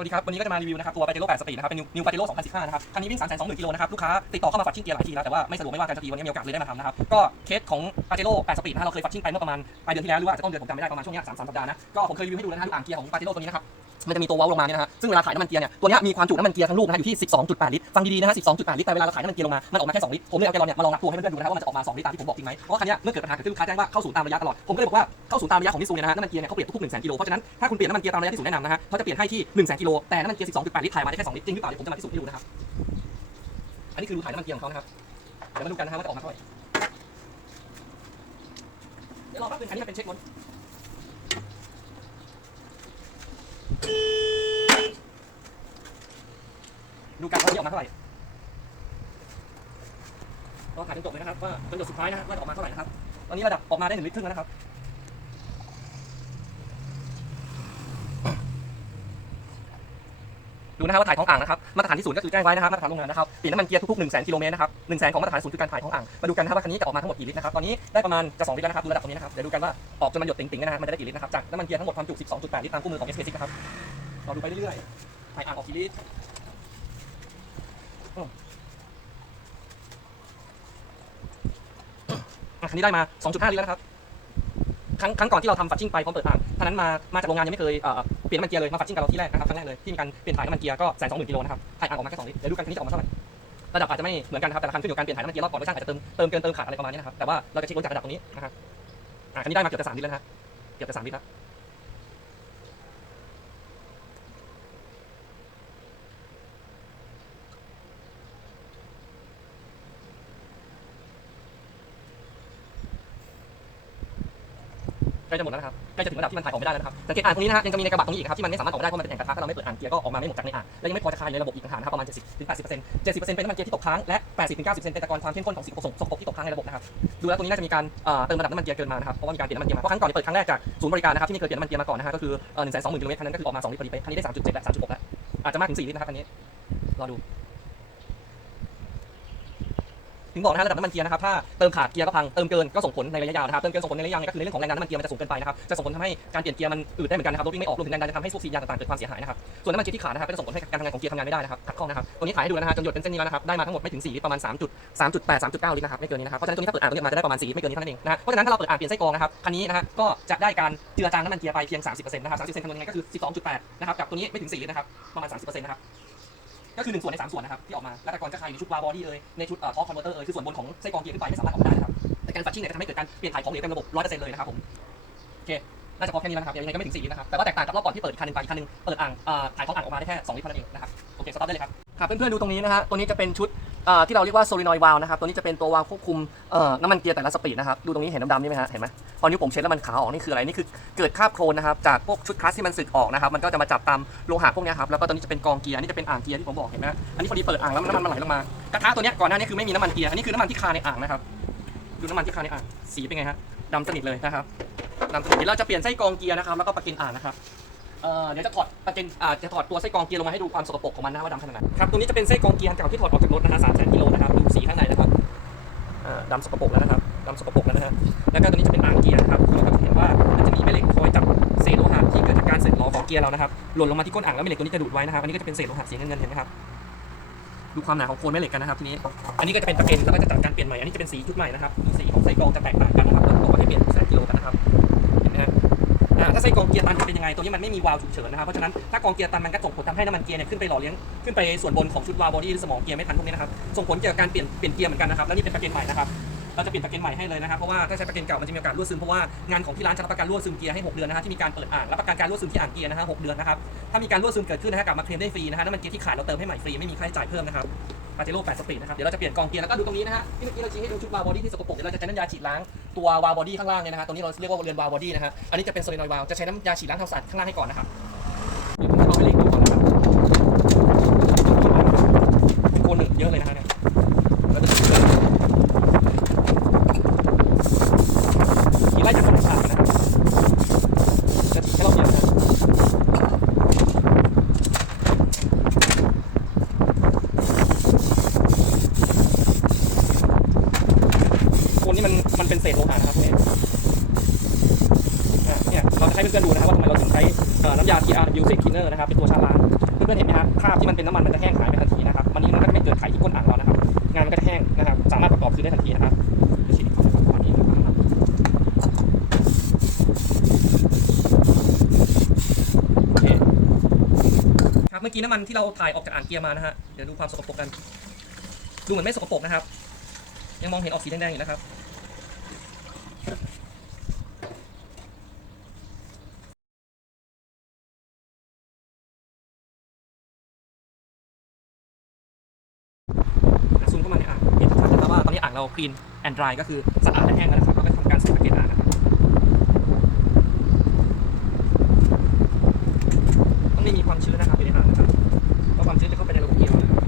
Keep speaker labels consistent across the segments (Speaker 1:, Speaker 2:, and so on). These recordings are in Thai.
Speaker 1: วัสดีครับ วันนี้ก็จะมารีวิวนะครับ ตัวปาเจโร่8สปีดนะครับ เป็นนิวปาเจโร่2015 นะครับ คันนี้วิ่ง 320,000กิโลนะครับ ลูกค้าติดต่อเข้ามาฟัดชิ่งเกียร์หลายทีแล้ว แต่ว่าไม่สะดวกไม่ว่างกันสักทีวันนี้มีโอกาสเลยได้มาทำนะครับ ก็เคสของปาเจโร่8สปีดนะฮะเราเคยฟัดชิ่งไปเมื่อประมาณปลายเดือนที่แล้วหรือว่าจะต้นเดือนผมจำไม่ได้ประมาณช่วงนี้3-4สัปดาห์นะ ก็ผมเคยรีวิวให้ดูแล้วนะฮะลูกอ่างเกียร์ของปาเจโร่ตัวนี้นะครับ มันจะมีตัวเว้าลงมาเนี่ยนะฮะ ซึ่งเวลาขายน้ำมันเกียร์เนี่ย ตัวนี้มีความจุน้ำมันเกียร์ทั้งลูกนะฮะอยู่ที่ 12.8 ลิตร ฟังดีๆนะฮะ 12.8 ลิตร แต่เวลาเราขายน้ำมันเกียร์ลงมา มันออกมาแค่ 2 ลิตร ผมเลยเอาแกลลอนเนี่ยมาลองนับตัวให้เพื่อนๆดูนะฮะว่ามันจะออกมา 2 ลิตรตามที่ผมบอกจริงไหมเพราะว่าคันนี้เมื่อเกิดปัญหาเกิดขึ้นลูกค้าแจ้งว่าเข้าศูนย์ตามระยะตลอด ผมก็เลยบอกว่าเข้าศูนย์ตามระยะของมิตซูเนี่ยนะฮะน้ำมันเกียร์เนี่ยเขาเปลี่ยนทุกๆ1 0 0 0 0กิโล เพราะฉะนั้นถ้าคุณเปลี่ยนน้ำมันเกียร์ตามระยะที่ศูนย์แนะนำนะฮะเขาจะเปลี่ยนให้ที่1 0 0 0 0กิโล แต่น้ำมันเกียร์ 12.8 ลิตรถ่ายมาได้แค่2ลิตรจริงหรือเปล่าเดี๋ยวผมจะมาพิสูจน์ให้ดูนะครับ อันนี้คือรูถ่ายน้ำมันเกียร์ของเขานะครับ เดี๋ยวมาดูกันนะฮะว่าจะออกมาเท่าไหร่เดี๋ยวรอแป๊บนึงอันนี้มันเป็นเช็ครถดูกันว่าจะออกมา เท่าไหร่เราถ่ายจนจบเลยนะครับว่าจนจบสุดท้ายนะฮะว่าจะออกมาเท่าไหร่นะครับ ตอนนี้ระดับออกมาได้หนึ่งลิตรครึ่งแล้วนะครับดูนะครับว่าถ่ายท้องอ่างนะครับมาตรฐานที่ศูนย์ก็คือแจ้งไว้นะครับมาตรฐานโรงงานนะครับเปลี่ยนน้ำมันเกียร์ทุกๆ1 0 0 0 0 0กิโลเมตรนะครับ1 0 0 0 0ของมาตรฐานศูนย์คือการถ่ายท้องอ่างมาดูกันนะครับว่าคันนี้จะออกมาทั้งหมดกี่ลิตรนะครับตอนนี้ได้ประมาณจะ2ลิตรแล้วนะครับดูระดับตรงนี้นะครับเดี๋ยวดูกันว่าออกจนมันหยดติ่งๆนะฮะมันจะได้กี่ลิตรนะครับจากน้ำมันเกียร์ทั้งหมดความจุ12.8ลิตรตามคู่มือของ SK6 นะครับเราดูไปเรื่อยๆถ่ายอ่างออกกี่ลิตร อะคันนี้ได้มา 2.5 ลิตรแล้วนะครับ ครั้งครั้งก่อนที่เราทำฟัชชิ่งไปพร้อมเปิดอ่างท่านั้นมา มาจากโรงงานยังไม่เคยเอ่อเปลี่ยนน้ำมันเกียร์เลย มาฟัชชิ่งกับเราที่แรกนะครับ ครั้งแรกเลย ที่มีการเปลี่ยนถ่ายน้ำมันเกียร์ก็แสนสองหมื่นกิโลนะครับ ถ่ายอ่างออกมาแค่สองลิตร เดี๋ยวดูกันคันนี้จะออกมาเท่าไหร่ ระดับอาจจะไม่เหมือนกันนะครับ แต่ละคันขึ้นอยู่กับการเปลี่ยนถ่ายน้ำมันเกียร์รอบก่อนโดยช่างอาจจะเติม เติมเกินเติมขาดอะไรประมาณนี้นะครับ แต่ว่าเราจะเช็ครถจากระดับตรงนี้นะครับอะคันนี้ได้มาเกือบจะสามลิตรแล้วนะฮะเกือบจะสามลิตรแล้ว ใกล้จะหมดแล้วนะครับใกล้จะถึงระดับที่มันถ่ายออกไม่ได้แล้วนะครับสังเกตอ่างตรงนี้นะฮะยังจะมีในกระบะตรงนี้อีกครับที่มันไม่สามารถออกมาได้เพราะมันเป็นแอ่งกระทะถ้าเราไม่เปิดอ่างเกียร์ก็ออกมาไม่หมดจากในอ่างและยังไม่พอจะคายในระบบอีกต่างหากนะครับประมาณ 70ถึง80% 70%เซ็นต์เป็นน้ำมันเกียร์ที่ตกค้างและ80ถึง90%เป็นตะกอนความเข้มข้นของสิ่งสกปรกที่ตกค้างในระบบนะครับดูแล้วตรงนี้น่าจะมีการเอ่อเติมระดับน้ำมันเกียร์เกินมานะครับเพราะว่ามีการเปลี่ยนน้ำมันเกียร์มาเพราะครั้งก่อนเนี่ยเปิดครั้งแรกจากศูนย์บริการนะครับที่ไม่เคยเปลี่ยนน้ำมันเกียร์มาก่อนนะฮะก็คือเอ่อ120,000กิโลเมตรคันนั้นก็คือออกมา2ลิตรพอดีไปคันนี้ได้3.7และ3.6แล้วอาจจะมากถึง4ลิตรนะครับคันนี้รอดู ถึงบอกนะฮะระดับน้ำมันเกียร์นะครับถ้าเติมขาดเกียร์ก็พังเติมเกินก็ส่งผลในระยะยาวนะครับเติมเกินส่งผลในระยะยาวก็คือในเรื่องของแรงดันน้ำมันเกียร์มันจะสูงเกินไปนะครับจะส่งผลทำให้การเปลี่ยนเกียร์มันอืดได้เหมือนกันนะครับรถวิ่งไม่ออกรวมถึงแรงดันจะทำให้พวกซีนยางต่างๆเกิดความเสียหายนะครับส่วนน้ำมันเกียร์ที่ขาดนะครับก็จะส่งผลให้การทำงานของเกียร์ทำงานไม่ได้นะครับขัดข้องนะครับตัวนี้ถ่ายให้ดูนะฮะจนหยดเป็นเส้นนี้แล้วนะครับได้มาทั้งหมดไม่ถึง4ลิตรประมาณ3 3 8 3.9ลิตรนะครับไม่เกินนี้นะครับเพราะฉะนั้นตัวนี้ถ้าเปิดอ่างตัวนี้มาจะได้ประมาณ4ลิตรไม่เกินนี้เท่านั้นเองนะฮะเพราะฉะนั้นถ้าเราเปิดอ่างเปลี่ยนไส้กรองนะครับคันนี้นะฮะก็จะได้การเจือจางน้ำมันเกียร์ไปเพียง 30%นะครับ30%คำนวณยังไงก็คือ12.8นะครับกับตัวนี้ไม่ถึง4ลิตรนะครับประมาณ30%นะครับ ก็คือหนึ่งส่วนในสามส่วนนะครับที่ออกมาลัตก่อนจะคายอยู่ในชุดวาบอดี้เอ่ยในชุดท็อทอคอนเวอร์เตอร์เอ่ยคือส่วนบนของไส้กรองเกียร์ขึ้นไปไม่สามารถออกมาได้นะครับแต่การฟัชชิ่งเนี่ยจะทำให้เกิดการเปลี่ยนถ่ายของเหลวเต็มระบบร้อยเปอร์เซ็นต์เลยนะครับผมโอเคน่าจะพอแค่นี้แล้วนะครับยังไงก็ไม่ถึงสี่ลิตรนะครับแต่ว่าแตกต่างกับรอบก่อนที่เปิดคันนึงไปอีกคันหนึงเปิดอ่างถ่ายท้องอ่างออกมาได้แค่สองลิตรเท่านั้นเองนะครับโอเคสต็อปได้เลยครับครับเพื่อนๆดูตรงนี้นะฮะตัวนี้จะเป็นชุด อ่อที่เราเรียกว่าโซลินอยด์วาลนะครับตัวนี้จะเป็นตัววาล์วควบคุมเอ่อน้ำมันเกียร์แต่ละสปีดนะครับดูตรงนี้เห็นดำๆนี่ไหมฮะเห็นไหมพอนิ้วผมเช็ดแล้วมันขาวออกนี่คืออะไรนี่คือเกิดคราบโคลนนะครับจากพวกชุดคลาสที่มันสึกออกนะครับมันก็จะมาจับตามโลหะพวกนี้ครับแล้วก็ตัวนี้จะเป็นกองเกียร์นี่จะเป็นอ่างเกียร์ที่ผมบอกเห็นไหมอันนี้พอดีเปิดอ่างแล้วน้ำมันมันไหลลงมากระทะตัวนี้ก่อนหน้านี้คือไม่มีน้ำมันเกียร์อันนี้คือน้ำมันที่คาในอ่างนะครับดูน้ำมันที่คาในอ่างสีเป็นไงฮะดำสนิทเลยนะครับดำสนิทเราจะเปลี่ยนไส้กองเกียร์นะครับแล้วก็ปะกินอ่างนะครับ เอ่อเดี๋ยวจะถอดประกินอ่าจะถอดตัวไส้กรองเกียร์ลงมาให้ดูความสกปรกของมันนะว่าดำขนาดไหนครับตัวนี้จะเป็นไส้กรองเกียร์เก่าที่ถอดออกจากรถนะฮะสามแสนกิโลนะครับดูสีข้างในนะครับอ่าดำสกปรกแล้วนะครับดำสกปรกแล้วนะฮะแล้วก็ตัวนี้จะเป็นอ่างเกียร์นะครับเราก็จะเห็นว่ามันจะมีแม่เหล็กคอยจับเศษโลหะที่เกิดจากการเสึกหรอของเกียร์เรานะครับหล่นลงมาที่ก้นอ่างแล้วแม่เหล็กตัวนี้จะดูดไว้นะครับอันนี้ก็จะเป็นเศษโลหะสีเงินๆเห็นไหมครับดูความหนาของโคนแม่เหล็กกันนะครับทีนี้ อันนี้ก็จะเป็นประเก็นแล้วก็จะจัดการเปลี่ยนใหม่ อันนี้จะเป็นสีชุดใหม่นะครับ สีของไส้กรองจะแตกต่างกันนะครับบอกว่าให้เปลี่ยนแสนกิโลกันนะครับ เห็นไหมฮะอ่าถ้าไส้กรองเกียร์ตันจะเป็นยังไงตัวนี้มันไม่มีวาล์วฉุกเฉินนะครับเพราะฉะนั้นถ้ากรองเกียร์ตันมันก็ส่งผลทำให้น้ำมันเกียร์เนี่ยขึ้นไปหล่อเลี้ยงขึ้นไปส่วนบนของชุดวาล์วบอดี้หรือสมองเกียร์ไม่ทันพวกนี้นะครับส่งผลเกี่ยวกับการเปลี่ยนเปลี่ยนเกียร์เหมือนกันนะครับแล้วนี่เป็นประเก็นใหม่นะครับเราจะเปลี่ยนประเก็นใหม่ให้เลยนะครับเพราะว่าถ้าใช้ประเก็นเก่ามันจะมีโอกาสรั่วซึมเพราะว่างานของที่ร้านจะรับประกันรั่วซึมเกียร์ให้6เดือนนะฮะที่มีการเปิดอ่างรับประกันการรั่วซึมที่อ่างเกียร์นะฮะ6เดือนนะครับถ้ามีการรั่วซึมเกิดขึ้นนะฮะกลับมาเคลมได้ฟรีนะฮะน้ำมันเกียร์ที่ขาดเราเติมให้ใหม่ฟรีไม่มีค่าใช้จ่ายเพิ่มนะครับ ปาเจโร่8สปีดนะครับ เดี๋ยวเราจะเปลี่ยนกองเกียร์แล้วก็ดูตรงนี้นะฮะที่เมื่อกี้เราชี้ให้ดูชุดวาล์วบอดี้ที่สกปรกเดี๋ยวเราจะใช้น้ำยาฉีดล้างตัววาล์วบอดี้ข้างล่างเนี่ยนะฮะตรงนี้เราเรียกว่าเรือนวาล์วบอดี้นะฮะอันนี้จะเป็นโซลินอยด์วาล์วจะใช้น้ำยาฉีดล้างทำสะอาดข้างล่างให้ก่อนนะครับเดี๋ยวผมจะเอาไปเล็กดูก่อนนะครับเป็นโคนหนึงเยอะเลยนะฮะฉีดเลยฉีดไล่จากธรรมชาตินะครับจะฉีดแค่รอบเดียวนะ โคนนี่มันมันเป็นเศษโลหะนะครับพวกนี้อะเนี่ยเราจะให้เพื่อนๆดูนะครับว่าทำไมเราถึงใช้เอ่อน้ำยา TRW Safe Cleaner นะครับเป็นตัวชาร์ล้างพื่อนๆเห็นไหมครับคราบที่มันเป็นน้ำมันมันจะแห้งหายไปทันทีนะครับมันนี้มันก็จะไม่เกิดไขที่ก้นอ่างเรานะครับ งานมันก็จะแห้งนะครับ สามารถประกอบซื้อได้ทันทีนะครับครับเมื่อกี้น้ำมันที่เราถ่ายออกจากอ่างเกียร์มานะฮะเดี๋ยวดูความสกปรกกัน ดูเหมือนไม่สกปรกนะครับ ยังมองเห็นออกสีแดงๆอยู่นะครับ ซูมเข้ามาในอ่างเห็นชัดๆ เราตอนนี้อ่างเรา clean and dry ก็คือสะอาดและแห้งแล้วนะครับเราก็ทำการใส่แพ็กเกจอ่างนะครับต้องไม่มีความชื้นนะครับอยู่ในอ่างนะครับเพราะความชื้นจะเข้าไปในระบบเกียร์เรานะครับ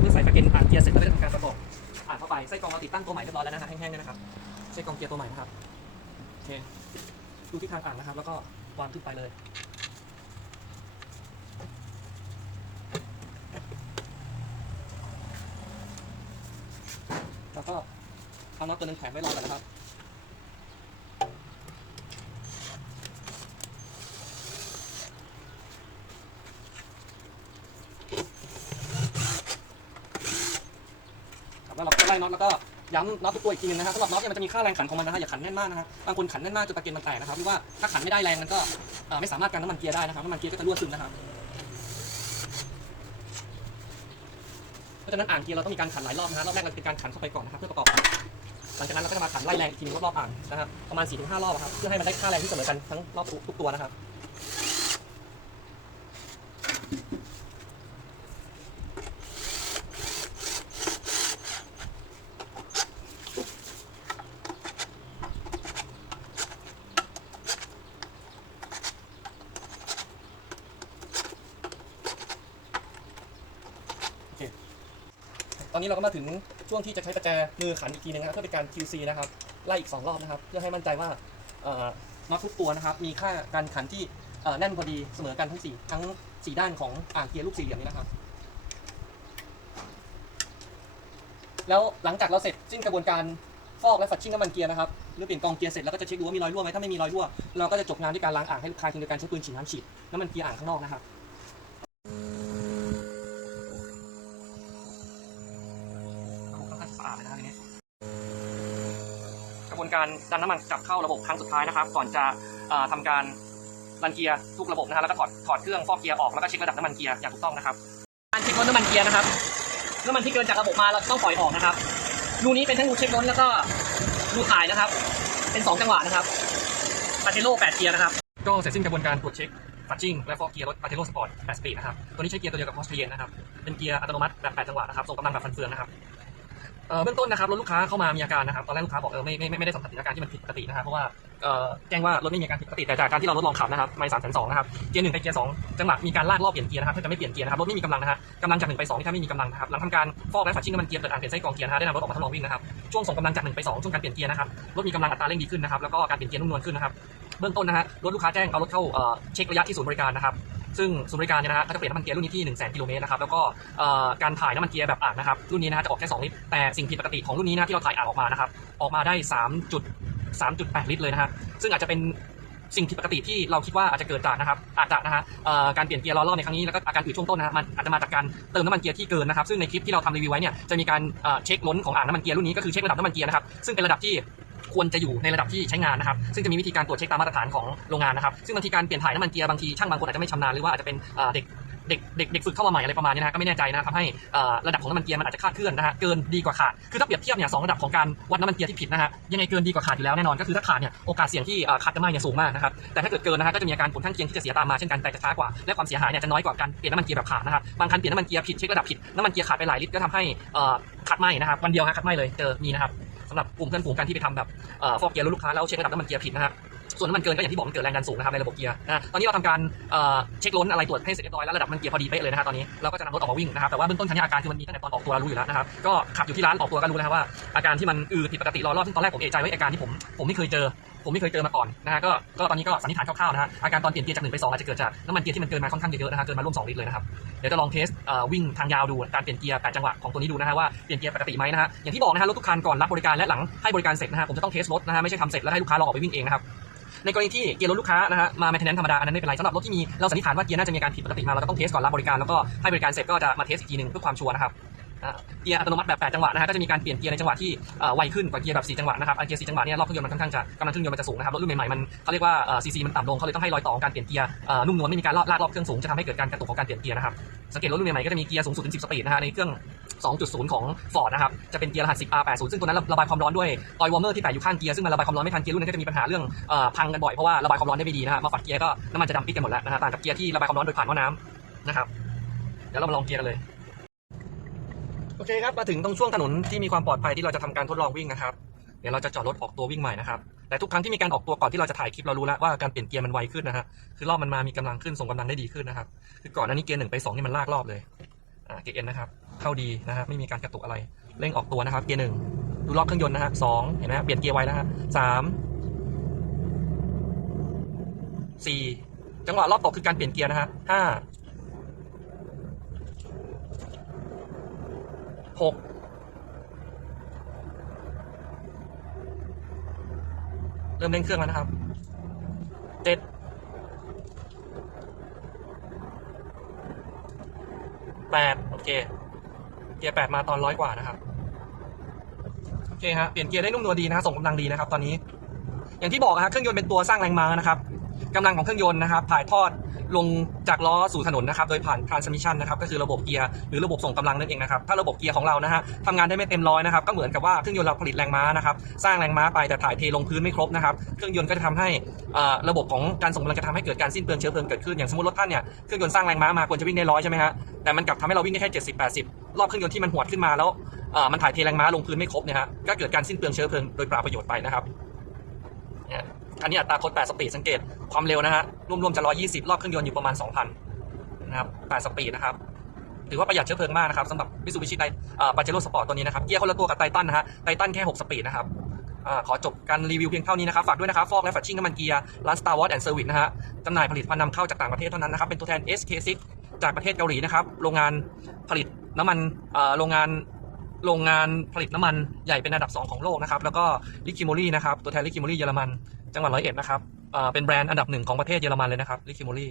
Speaker 1: เมื่อใส่แพ็กเกจอ่างเกียร์เสร็จเราก็จะทำการประกอบอ่างเข้าไปไส้กรองเราติดตั้งตัวใหม่เรียบร้อยแล้วนะฮะแห้งๆเนี่ยนะครับไส้กรองเกียร์ตัวใหม่นะครับโอเคดูที่ทางอ่างนะครับ แล้วก็วางขึ้นไปเลย แล้วก็เอาน็อตตัวหนึงแขวนไว้รอก่อนนะครับแล้วเราก็ไล่น็อตแล้วก็ย้ำน็อตทุกตัวอีกทีนึงนะครับสำหรับน็อตเนี่ยมันจะมีค่าแรงขันของมันนะฮะอย่าขันแน่นมากนะฮะบางคนขันแน่นมากจนตะเกียงมันแตกนะครับที่ว่าถ้าขันไม่ได้แรงมันก็ไม่สามารถกันน้ำมันเกียร์ได้นะครับน้ำมันเกียร์ก็จะรั่วซึมนะครับเพราะฉะนั้นอ่างเกียร์เราต้องมีการขันหลายรอบนะฮะรอบแรกเราเป็นการขันเข้าไปก่อนนะครับเพื่อประกอบ หลังจากนั้นเราก็จะมาขันไล่แรงอีกทีนึงรอบๆอ่างนะครับประมาณ4-5รอบอะครับเพื่อให้มันได้ค่าแรงที่เสมอกันทั้งรอบทุกตัวนะครับ ตอนนี้เราก็มาถึงช่วงที่จะใช้ประแจมือขันอีกทีนึงนะครับเพื่อเป็นการ QC นะครับไล่อีก 2 รอบนะครับ เพื่อให้มั่นใจว่าน็อตทุกตัวนะครับ มีค่าการขันที่แน่นพอดีเสมอกันทั้ง 4 ทั้ง 4 ด้านของอ่างเกียร์ลูกสี่เหลี่ยมนี้นะครับ แล้วหลังจากเราเสร็จสิ้นกระบวนการฟอกและฝัดชิ่งน้ำมันเกียร์นะครับหรือเปลี่ยนกองเกียร์เสร็จแล้วก็จะเช็คดูว่ามีรอยรั่วไหมถ้าไม่มีรอยรั่วเราก็จะจบงานด้วยการล้างอ่างให้ลูกค้าโดยการใช้ปืนฉีดน้ำฉีดน้ำมันเกียร์อ่างข้างนอกนะครับ ระบบค่อนข้างสะอาดเลยนะครับทีนี้ การดันน้ำมันกลับเข้าระบบครั้งสุดท้ายนะครับ ก่อนจะเอ่อทำการรันเกียร์ทุกระบบนะฮะแล้วก็ถอดถอดเครื่องฟอกเกียร์ออกแล้วก็เช็คระดับน้ำมันเกียร์อย่างถูกต้องนะครับ การเช็คน้ำมันเกียร์นะครับน้ำมันที่เกินจากระบบมาเราต้องปล่อยออกนะครับรูนี้เป็นทั้งรูเช็คล้นแล้วก็รูถ่ายนะครับ เป็นสองจังหวะนะครับปาเทโร่8เกียร์นะครับก็เสร็จสิ้นกระบวนการตรวจเช็คฟัดจิ้งและฟอกเกียร์รถปาเทโร่สปอร์ต8สปีดนะครับตัวนี้ใช้เกียร์ตัวเดียวกับพอสเทเยนนะครับเป็นเกียร์อัตโนมัติแบบ8จังหวะนะครับส่งกำลังแบบฟันเฟืองนะครับ เบื้องต้นนะครับรถลูกค้าเข้ามามีอาการนะครับตอนแรกลูกค้าบอกเออไม่ไม่ไม่ได้สัมผัสถึงอาการที่มันผิดปกตินะครับเพราะว่าแจ้งว่ารถไม่มีอาการผิดปกติแต่จากการที่เราทดลองขับนะครับไม่สามแสนสองนะครับเกียร์หนึ่งไปเกียร์สองจังหวะมีการลากรอบเปลี่ยนเกียร์นะครับถ้าจะไม่เปลี่ยนเกียร์นะครับรถไม่มีกำลังนะฮะกำลังจากหนึ่งไปสองนี่ถ้าไม่มีกำลังนะครับหลังทำการฟอกและฝัดชิ่งน้ำมันเกียร์เปิดอ่างเปลี่ยนไส้กรองเกียร์นะฮะได้นำรถออกมาทดลองวิ่งนะครับช่วงส่งกำลังจากหนึ่งไปสองช่วงการเปลี่ยนเกียร์นะครับรถมีกำลังอัตราเร่งดีขึ้นนะครับแล้วก็การเปลี่ยนเกียร์นุ่มนวลขึ้นนะครับเบื้องต้นนะฮะรถลูกค้าแจ้งเอารถเข้าเช็คระยะที่ศูนย์บริการนะครับ ซึ่งศูนย์บริการเนี่ยนะฮะเขาจะเปลี่ยนน้ำมันเกียร์รุ่นนี้ที่1 0 0 0 0 0กิโลเมตรนะครับแล้วก็การถ่ายน้ำมันเกียร์แบบอ่างนะครับรุ่นนี้นะฮะจะออกแค่2ลิตรแต่สิ่งผิดปกติของรุ่นนี้นะที่เราถ่ายอ่างออกมานะครับออกมาได้3จุด3.8 ลิตรเลยนะฮะซึ่งอาจจะเป็นสิ่งผิดปกติที่เราคิดว่าอาจจะเกิดจากนะครับอาจจะนะฮะการเปลี่ยนเกียร์ล้อรอบในครั้งนี้แล้วก็อาการอืดช่วงต้นนะฮะมันอาจจะมาจากการเติมน้ำมันเกียร์ที่เกินนะครับซึ่งในคลิปที่เราทำรีวิวไว้เนี่ยจะมีการเช็คล้นของอ่างน้ำมันเกียร์รุ่นนี้ก็คือเช็คระดับน้ำมันเกียร์นะครับซึ่งเป็นระดับที่ ควรจะอยู่ในระดับที่ใช้งานนะครับ ซึ่งจะมีวิธีการตรวจเช็คตามมาตรฐานของโรงงานนะครับ ซึ่งบางทีการเปลี่ยนถ่ายน้ำมันเกียร์บางทีช่างบางคนอาจจะไม่ชำนาญหรือว่าอาจจะเป็นเด็กเด็กเด็กเด็กฝึกเข้ามาใหม่อะไรประมาณนี้นะก็ไม่แน่ใจนะทำให้ระดับของน้ำมันเกียร์มันอาจจะคาดเคลื่อนนะฮะเกินดีกว่าขาดคือถ้าเปรียบเทียบเนี่ยสองระดับของการวัดน้ำมันเกียร์ที่ผิดนะฮะยังไงเกินดีกว่าขาดอยู่แล้วแน่นอนก็คือถ้าขาดเนี่ยโอกาสเสี่ยงที่ขาดจะไหม้เนี่ยสูงมากนะครับแต่ถ้าเกิดเกินนะฮะก็จะมีอาการผลข้างเคียงที่จะเสียตามมาเช่นกันแต่จะช้ากว่าและความเสียหายเนี่ยจะน้อยกว่าการเปลี่ยนน้ำมันเกียร์แบบขาดนะครับบางคันเปลี่ยนน้ำมันเกียร์ผิดเช็คระดับผิดน้ำมันเกียร์ขาดไปหลายลิตรก็ทำให้ขาดไหม้นะครับวันเดียวฮะขาดไหม้เลยเจอมีนะครับ สำหรับกลุ่มเพื่อนฝูงกันที่ไปทำแบบอฟอกเกียร์รถลูกค้าแล้วเช็คระดับน้ำมันเกียร์ผิดนะฮะส่วนน้ำมันเกินก็อย่างที่บอกมันเกิดแรงดันสูงนะครับในระบบเกียร์นะตอนนี้เราทำการเช็คล้นอะไรตรวจให้เสร็จเรียบร้อยแล้วระดับมันเกียร์พอดีเป๊ะเลยนะฮะตอนนี้เราก็จะนำรถออกมาวิ่งนะครับแต่ว่าเบื้องต้นทันทีอาการคือมันมีตั้งแต่ตอนออกตัวรู้อยู่แล้วนะครับก็ขับอยู่ที่ร้านออกตัวก็รู้แล้วครับว่าอาการที่มันอืดผิดปกติรอรอบซึ่งตอนแรกผมเอะใจว่าอาการที่ผมผมไม่เคยเจอ ผมไม่เคยเจอมาก่อนนะฮะก็ก็ตอนนี้ก็สันนิษฐานคร่าวๆนะฮะอาการตอนเปลี่ยนเกียร์จากหนึ่งไปสองอาจจะเกิดจากน้ำมันเกียร์ที่มันเกินมาค่อนข้างเยอะๆนะฮะเกินมาร่วมสองลิตรเลยนะครับเดี๋ยวจะลองเทสวิ่งทางยาวดูการเปลี่ยนเกียร์แปดจังหวะของตัวนี้ดูนะฮะว่าเปลี่ยนเกียร์ปกติไหมนะฮะอย่างที่บอกนะฮะรถทุกคันก่อนรับบริการและหลังให้บริการเสร็จนะฮะผมจะต้องเทสรถนะฮะไม่ใช่ทำเสร็จแล้วให้ลูกค้าลองออกไปวิ่งเองนะครับในกรณีที่เกียร์รถลูกค้านะฮะมา maintenance ธรรมดาอันนั้นไม่เป็นไรสำหรับรถที่มีเราสันนิษฐานว่าเกียร์น่าจะมีการผิดปกติมาเราจะต้องเทสก่อนรับบริการแล้วก็ให้บริการเสร็จก็จะมาเทสอีกทีหนึ่งเพื่อความชัวร์นะครับ เกียร์อัตโนมัติแบบ 8 จังหวะนะฮะก็จะมีการเปลี่ยนเกียร์ในจังหวะที่ไวขึ้นกว่าเกียร์แบบ 4 จังหวะนะครับเกียร์4จังหวะเนี่ยรอบเครื่องยนต์มันค่อนข้างจะกำลังเครื่องยนต์มันจะสูงนะครับรถรุ่นใหม่ๆมันเขาเรียกว่าซีซีมันต่ำลงเขาเลยต้องให้รอยต่อของการเปลี่ยนเกียร์นุ่มนวลไม่มีการลากรอบเครื่องสูงจะทำให้เกิดการกระตุกของการเปลี่ยนเกียร์นะครับสังเกตรถรุ่นใหม่ๆก็จะมีเกียร์สูงสุดถึง 10 สปีดนะฮะในเครื่อง 2.0 ของ Ford นะครับ จะเป็นเกียร์รหัส 10R80 ซึ่งตัวนั้นระบายความร้อนด้วยออยวอร์เมอร์ที่แปะอยู่ข้างเกียร์ ซึ่งมันระบายความร้อนไม่ทันเกียร์รุ่นนั้นก็จะมีปัญหาเรื่องอพังกันบ่อยเพราะว่าระบายความร้อนได้ไม่ดีนะฮะ มาฝัดเกียร์ก็น้ำมันจะดำปิดกันหมดแล้วนะฮะ ต่างกับเกียร์ที่ระบายความร้อนโดยผ่านหม้อน้ำนะครับ เดี๋ยวเรามาลองเกียร์กันเลย อเคครับมาถึงตรงช่วงถนนที่มีความปลอดภัยที่เราจะทำการทดลองวิ่งนะครับเดี๋ยวเราจะจอดรถออกตัววิ่งใหม่นะครับแต่ทุกครั้งที่มีการออกตัวก่อนที่เราจะถ่ายคลิปเรารู้แล้วว่าการเปลี่ยนเกียร์มันไวขึ้นนะฮะคือรอบมันมามีกำลังขึ้นส่งกำลังได้ดีขึ้นนะครับคือก่อนหน้านี้เกียร์หนึ่งไปสองนี่มันลากรอบเลยอ่าเกียร์เอ็นนะครับเข้าดีนะครับไม่มีการกระตุกอะไรเร่งออกตัวนะครับ เกียร์หนึ่งดูรอบเครื่องยนต์นะฮะสองเห็นไหมเปลี่ยนเกียร์ไวแล้วฮะสามสี่จังหวะรอบตกคือการเปลี่ยนเกียร์นะฮะห้า หกเริ่มเร่งเครื่องแล้วนะครับเจ็ดแปดโอเค เกียร์แปดมาตอนร้อยกว่านะครับ โอเคฮะเปลี่ยนเกียร์ได้นุ่มนวลดีนะฮะส่งกำลังดีนะครับ ตอนนี้ อย่างที่บอกฮะเครื่องยนต์เป็นตัวสร้างแรงม้านะครับกำลังของเครื่องยนต์นะครับ ถ่ายทอด ลงจากล้อสู่ถนนนะครับ โดยผ่าน transmission นะครับ ก็คือระบบเกียร์หรือระบบส่งกำลังนั่นเองนะครับ ถ้าระบบเกียร์ของเรานะฮะทำงานได้ไม่เต็มร้อยนะครับ ก็เหมือนกับว่าเครื่องยนต์เราผลิตแรงม้านะครับ สร้างแรงม้าไปแต่ถ่ายเทลงพื้นไม่ครบนะครับ เครื่องยนต์ก็จะทำให้อ่าระบบของการส่งกำลังจะทำให้เกิดการสิ้นเปลืองเชื้อเพลิงเกิดขึ้น อย่างสมมติรถท่านเนี่ยเครื่องยนต์สร้างแรงม้ามาควรจะวิ่งได้ร้อยใช่ไหมฮะ แต่มันกลับทำให้เราวิ่งได้แค่เจ็ดสิบแปดสิบรอบเครื่องยนต์ที่มันหวดขึ้นมาแล้วมันถ่ายเทแรงม้าลงพื้นไม่ครบเนี่ยฮะ ก็เกิดการสิ้นเปลืองเชื้อเพลิงโดยปล่าประโยชน์ไปนะครับ อันนี้อัตราโค้ด8สปีดสังเกตความเร็วนะฮะรวมๆจะ 120 รอบเครื่องยนต์อยู่ประมาณ 2,000 นะครับ8สปีดนะครับถือว่าประหยัดเชื้อเพลิงมากนะครับสำหรับมิ t ูบิชิไตปาเจโร่สปอร์ตตัวนี้นะครับเกียร์คนละตัวกับไททันนะฮะไททันแค่6สปีดนะครับอขอจบการรีวิวเพียงเท่านี้นะครับ ฝากด้วยนะครับ ฟอกและฝัดชิ่งน้ำมันเกียร์ร้าน Star Wars and Service นะฮะจำหน่ายผลิตภัณฑ์นำเข้าจากต่างประเทศเท่านั้นนะครับ เป็นตัวแทน SK6 จากประเทศเกาหลีนะครับ โรงงานผลิตน้ำมันโรงงานโรงงานผลิตน้ำมันใหญ่เป็นอันดับ 2 ของโลกนะครับ แล้วก็ลิคิโมลี่นะครับ ตัวแทนลิคิโมลี่เยอรมัน จังหวัดร้อยเอ็ดนะครับเป็นแบรนด์อันดับหนึ่งของประเทศเยอรมันเลยนะครับลิคิโมลี่